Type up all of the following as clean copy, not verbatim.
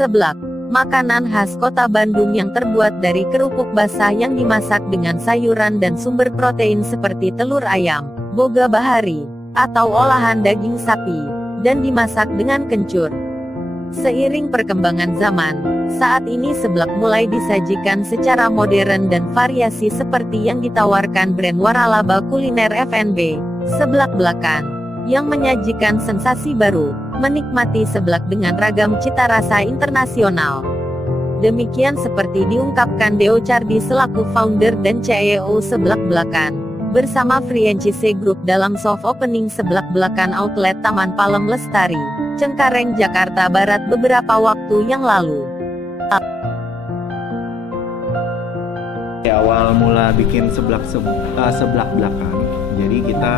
Seblak, makanan khas kota Bandung yang terbuat dari kerupuk basah yang dimasak dengan sayuran dan sumber protein seperti telur ayam, boga bahari, atau olahan daging sapi, dan dimasak dengan kencur. Seiring perkembangan zaman, saat ini seblak mulai disajikan secara modern dan variasi seperti yang ditawarkan brand waralaba kuliner F&B, Seblak Blakan, yang menyajikan sensasi baru, menikmati seblak dengan ragam cita rasa internasional. Demikian seperti diungkapkan Deo Cardi selaku founder dan CEO Seblak Blakan, bersama franchise group dalam soft opening Seblak Blakan Outlet Taman Palem Lestari, Cengkareng, Jakarta Barat beberapa waktu yang lalu. Awal mula bikin seblak Blakan, jadi kita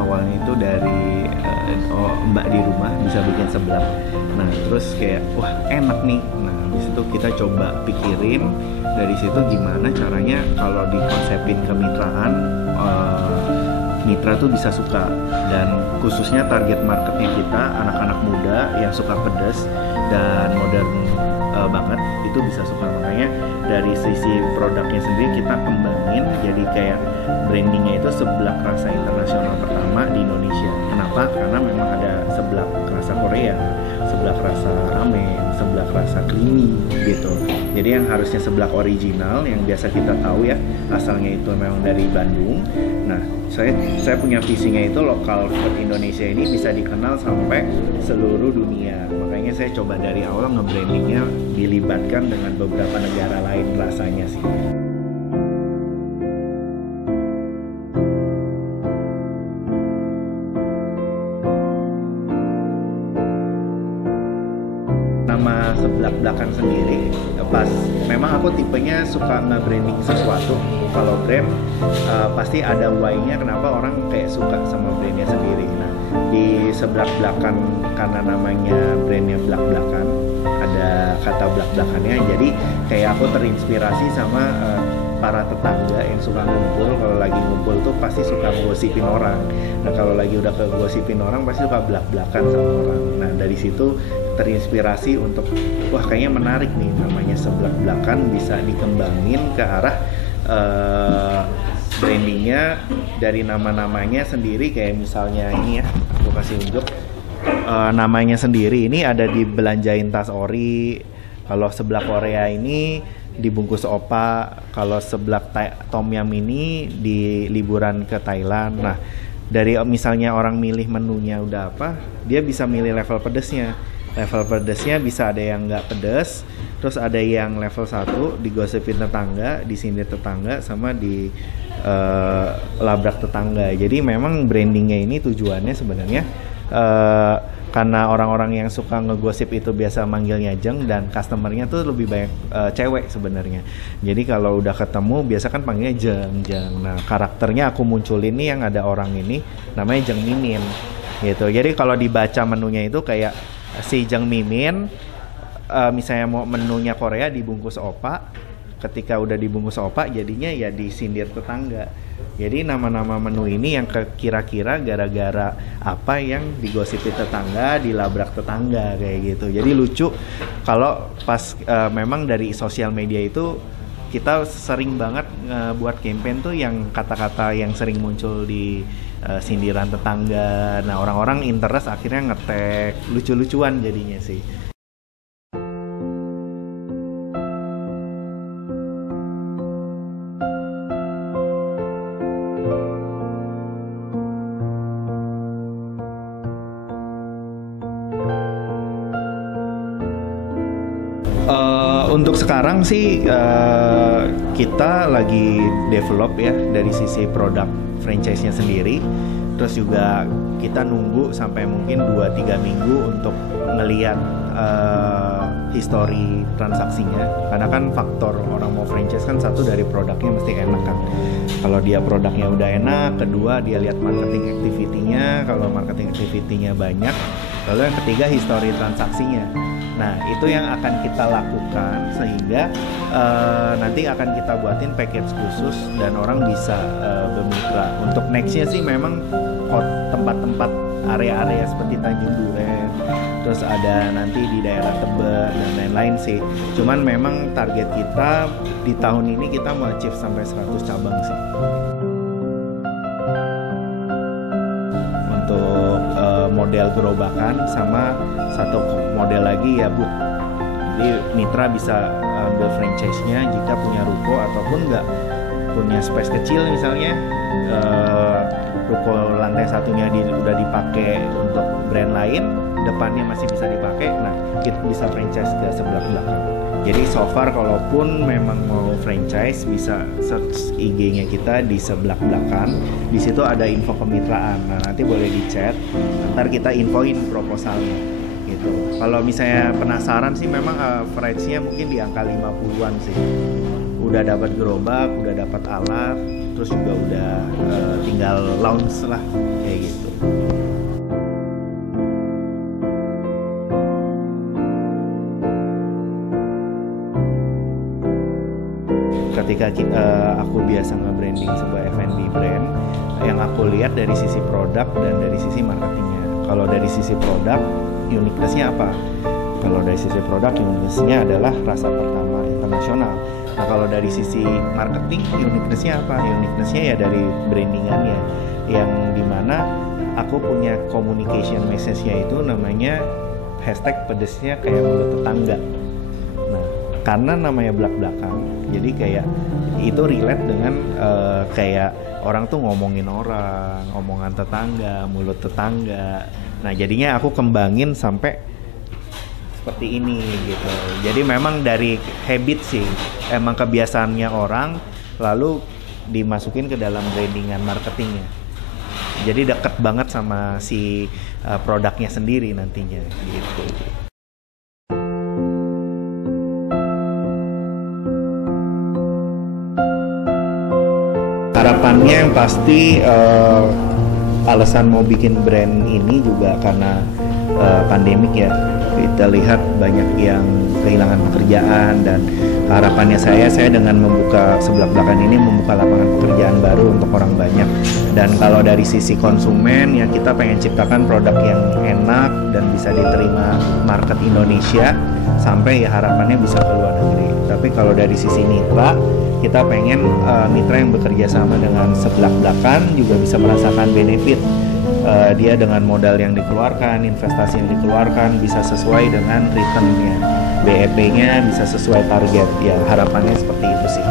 awalnya itu dari mbak di rumah bisa bikin seblak. Nah terus kayak wah enak nih. Nah habis itu kita coba pikirin dari situ gimana caranya kalau dikonsepin kemitraan, mitra tuh bisa suka, dan khususnya target marketnya kita anak-anak muda yang suka pedas dan modern banget itu bisa suka. Makanya dari sisi produknya sendiri kita kembangin jadi kayak brandingnya itu seblak rasa internasional pertama di Indonesia. Kenapa? Karena memang ada seblak rasa Korea, seblak rasa ramen, seblak rasa creamy gitu. Jadi yang harusnya seblak original yang biasa kita tahu ya asalnya itu memang dari Bandung. Nah saya punya visinya itu lokal food Indonesia ini bisa dikenal sampai seluruh dunia. Makanya saya coba dari awal nge-brandingnya dilibatkan dengan beberapa negara lain rasanya sih. Nama Seblak Blakan sendiri pas memang aku tipenya suka nge-branding sesuatu. Kalau brand pasti ada why-nya kenapa orang kayak suka sama brandnya sendiri. Nah di Seblak Blakan karena namanya brandnya Blak Blakan, ada kata Blak Blakannya, jadi kayak aku terinspirasi sama para tetangga yang suka ngumpul. Kalau lagi ngumpul tuh pasti suka ngosipin orang. Nah kalau lagi udah kegosipin orang pasti suka blak-blakan sama orang. Nah dari situ terinspirasi untuk wah kayaknya menarik nih namanya Seblak Blakan, bisa dikembangin ke arah brandingnya dari nama-namanya sendiri. Kayak misalnya ini ya, aku kasih unjuk namanya sendiri ini ada di belanjain tas ori. Kalau seblak Korea ini dibungkus opa, kalau seblak tom yum ini di liburan ke Thailand. Nah dari misalnya orang milih menunya udah apa, dia bisa milih level pedesnya. Level pedesnya bisa ada yang nggak pedes, terus ada yang level 1 digosipin tetangga, disindir tetangga, sama di labrak tetangga. Jadi memang brandingnya ini tujuannya sebenarnya karena orang-orang yang suka ngegosip itu biasa manggilnya Jeng, dan customernya tuh lebih banyak cewek sebenarnya. Jadi kalau udah ketemu biasa kan panggilnya Jeng. Nah karakternya aku munculin nih yang ada orang ini namanya Jeng Mimin gitu. Jadi kalau dibaca menunya itu kayak si Jeng Mimin, misalnya mau menunya Korea dibungkus opa, ketika udah dibungkus opa jadinya ya disindir tetangga. Jadi nama-nama menu ini yang kira-kira gara-gara apa yang digosipin tetangga, dilabrak tetangga kayak gitu. Jadi lucu kalau pas memang dari sosial media itu kita sering banget buat campaign tuh yang kata-kata yang sering muncul di sindiran tetangga. Nah orang-orang interest akhirnya nge-tag, lucu-lucuan jadinya sih. Untuk sekarang sih kita lagi develop ya dari sisi produk franchise-nya sendiri. Terus juga kita nunggu sampai mungkin 2-3 minggu untuk ngeliat history transaksinya. Karena kan faktor orang mau franchise kan satu dari produknya mesti enak kan. Kalau dia produknya udah enak, kedua dia lihat marketing activity-nya. Kalau marketing activity-nya banyak, lalu yang ketiga history transaksinya. Nah itu yang akan kita lakukan sehingga nanti akan kita buatin package khusus dan orang bisa bermitra. Untuk nextnya sih memang tempat-tempat area-area seperti Tanjung Duren, terus ada nanti di daerah Tebet dan lain-lain sih. Cuman memang target kita di tahun ini kita mau achieve sampai 100 cabang sih. Untuk model gerobakan sama satu model lagi ya booth. Jadi mitra bisa ambil franchise-nya jika punya ruko ataupun nggak punya space kecil misalnya, ruko lantai satunya udah dipakai untuk brand lain, depannya masih bisa dipakai, nah kita bisa franchise ke sebelah belakang. Jadi so far kalaupun memang mau franchise bisa search IG-nya kita di sebelah belakang, di situ ada info kemitraan, nah nanti boleh di chat, ntar kita infoin proposalnya gitu. Kalau misalnya penasaran sih memang average-nya mungkin di angka 50-an sih. Udah dapat gerobak, udah dapat alat, terus juga udah tinggal launch lah kayak gitu. Ketika aku biasa nge-branding sebuah F&B brand, yang aku lihat dari sisi produk dan dari sisi marketingnya. Kalau dari sisi produk, uniqueness-nya apa? Kalau dari sisi produk, uniqueness-nya adalah rasa pertama internasional. Nah kalau dari sisi marketing, uniqueness-nya apa? Uniqueness-nya ya dari brandingannya, yang dimana aku punya communication message-nya itu namanya hashtag pedesnya kayak mulut tetangga. Nah karena namanya belak-belakan, jadi kayak itu relate dengan kayak orang tuh ngomongin orang, omongan tetangga, mulut tetangga. Nah jadinya aku kembangin sampai seperti ini gitu. Jadi memang dari habit sih, emang kebiasaannya orang, lalu dimasukin ke dalam brandingan marketingnya. Jadi deket banget sama si produknya sendiri nantinya gitu. Harapannya yang pasti alasan mau bikin brand ini juga karena pandemik ya. Kita lihat banyak yang kehilangan pekerjaan, dan harapannya saya dengan membuka sebelah belakang ini membuka lapangan pekerjaan baru untuk orang banyak. Dan kalau dari sisi konsumen ya kita pengen ciptakan produk yang enak dan bisa diterima market Indonesia sampai ya harapannya bisa ke luar negeri. Tapi kalau dari sisi mitra, kita pengen mitra yang bekerja sama dengan sebelah belakang juga bisa merasakan benefit. Dia dengan modal yang dikeluarkan, investasi yang dikeluarkan bisa sesuai dengan return-nya, BEP-nya bisa sesuai target. Ya harapannya seperti itu sih.